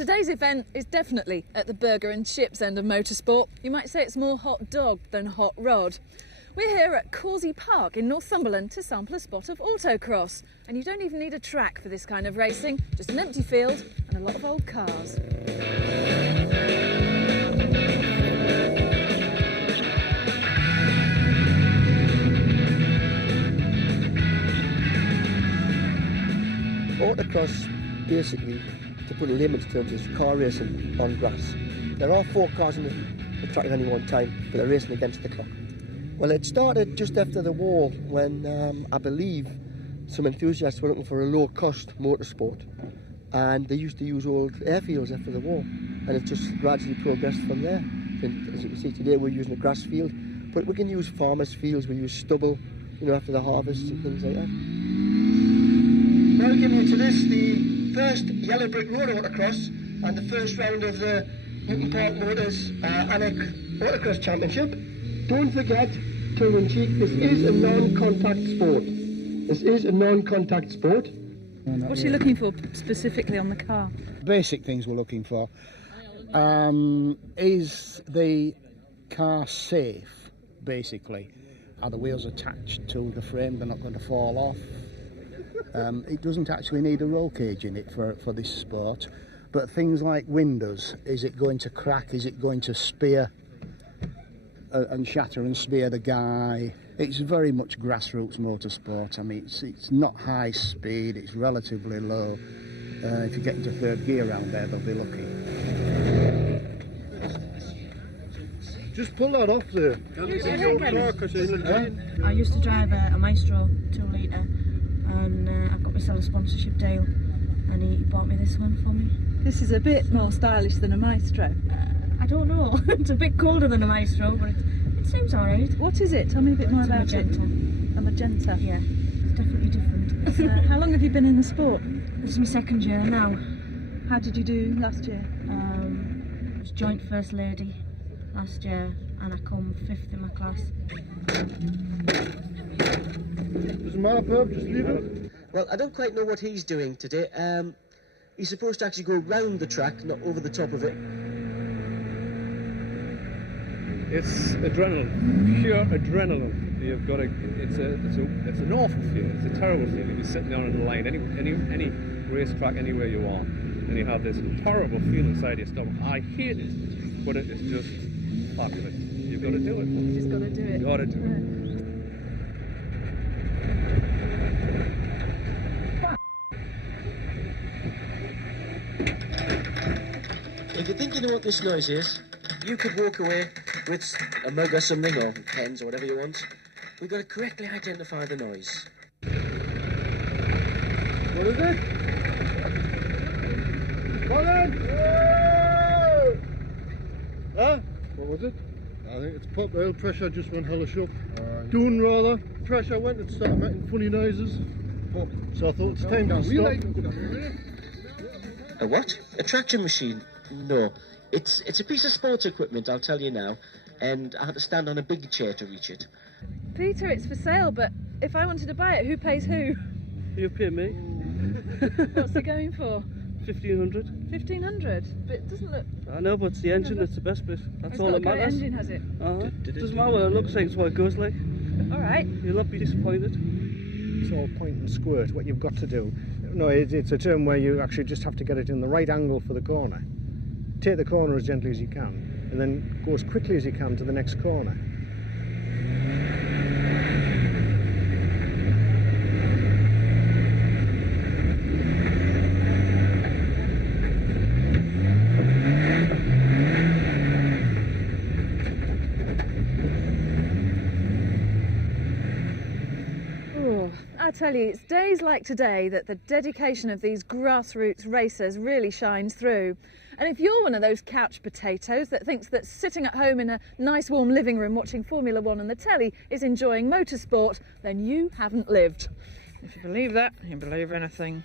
Today's event is definitely at the burger and chips end of motorsport. You might say it's more hot dog than hot rod. We're here at Causey Park in Northumberland to sample a spot of autocross. And you don't even need a track for this kind of racing, just an empty field and a lot of old cars. Autocross, basically, to put it in layman's terms, is car racing on grass. There are 4 cars on the track at any one time, but they're racing against the clock. Well, it started just after the war when I believe some enthusiasts were looking for a low-cost motorsport, and they used to use old airfields after the war, and it just gradually progressed from there. And as you can see today, we're using a grass field, but we can use farmers' fields, we use stubble, you know, after the harvest and things like that. Welcome you to this, the first Yellow Brick Road Autocross and the first round of the Newton Park Motors Annex Autocross Championship. Don't forget, tongue-in-cheek, this is a non-contact sport. This is a non-contact sport. What are you looking for specifically on the car? Basic things we're looking for. Is the car safe, basically? Are the wheels attached to the frame? They're not going to fall off. It doesn't actually need a roll cage in it for this sport, but things like windows, is it going to crack, is it going to spear and shatter and spear the guy? It's very much grassroots motorsport. I mean, it's not high speed, it's relatively low. If you get into third gear around there, they'll be lucky. Just pull that off there. I used to drive a Maestro 2 litre, and I got myself a sponsorship deal, and he bought me this one for me. This is a bit more stylish than a Maestro. I don't know, it's a bit colder than a Maestro, but it seems alright. What is it? Tell me a bit more about magenta. it. A magenta? Yeah, it's definitely different. How long have you been in the sport? This is my 2nd year now. How did you do last year? I was joint first lady last year, and I come 5th in my class. Doesn't matter, Bob, just leave it. Well, I don't quite know what he's doing today. He's supposed to actually go round the track, not over the top of it. It's adrenaline, pure adrenaline. You've got it's an awful feeling. It's a terrible feeling. You're sitting down in the line, any racetrack, anywhere you are, and you have this horrible feeling inside your stomach. I hate it, but it is just fabulous. You've got to do it. You just got to do it. You've got to do it. If you think you know what this noise is, you could walk away with a mug or something, or pens or whatever you want. We've got to correctly identify the noise. What is it? Come on! Huh? What was it? I think it's pump oil pressure just went hellish up. Doing rather. Pressure went and started making funny noises. So I thought it's time to stop. A what? A traction machine? No. It's a piece of sports equipment, I'll tell you now, and I had to stand on a big chair to reach it. Peter, it's for sale, but if I wanted to buy it, who pays who? You pay me. What's it going for? 1,500. 1,500? But it doesn't look... I know, but it's the engine that's the best bit. That's all that It's got a great matters. engine, has it? Doesn't matter, it looks like it's what it goes like. All right. You'll not be disappointed. It's all point and squirt. What you've got to do, no, it's a term where you actually just have to get it in the right angle for the corner. Take the corner as gently as you can, and then go as quickly as you can to the next corner. I tell you, it's days like today that the dedication of these grassroots racers really shines through. And if you're one of those couch potatoes that thinks that sitting at home in a nice warm living room watching Formula 1 on the telly is enjoying motorsport, then you haven't lived. If you believe that, you believe anything.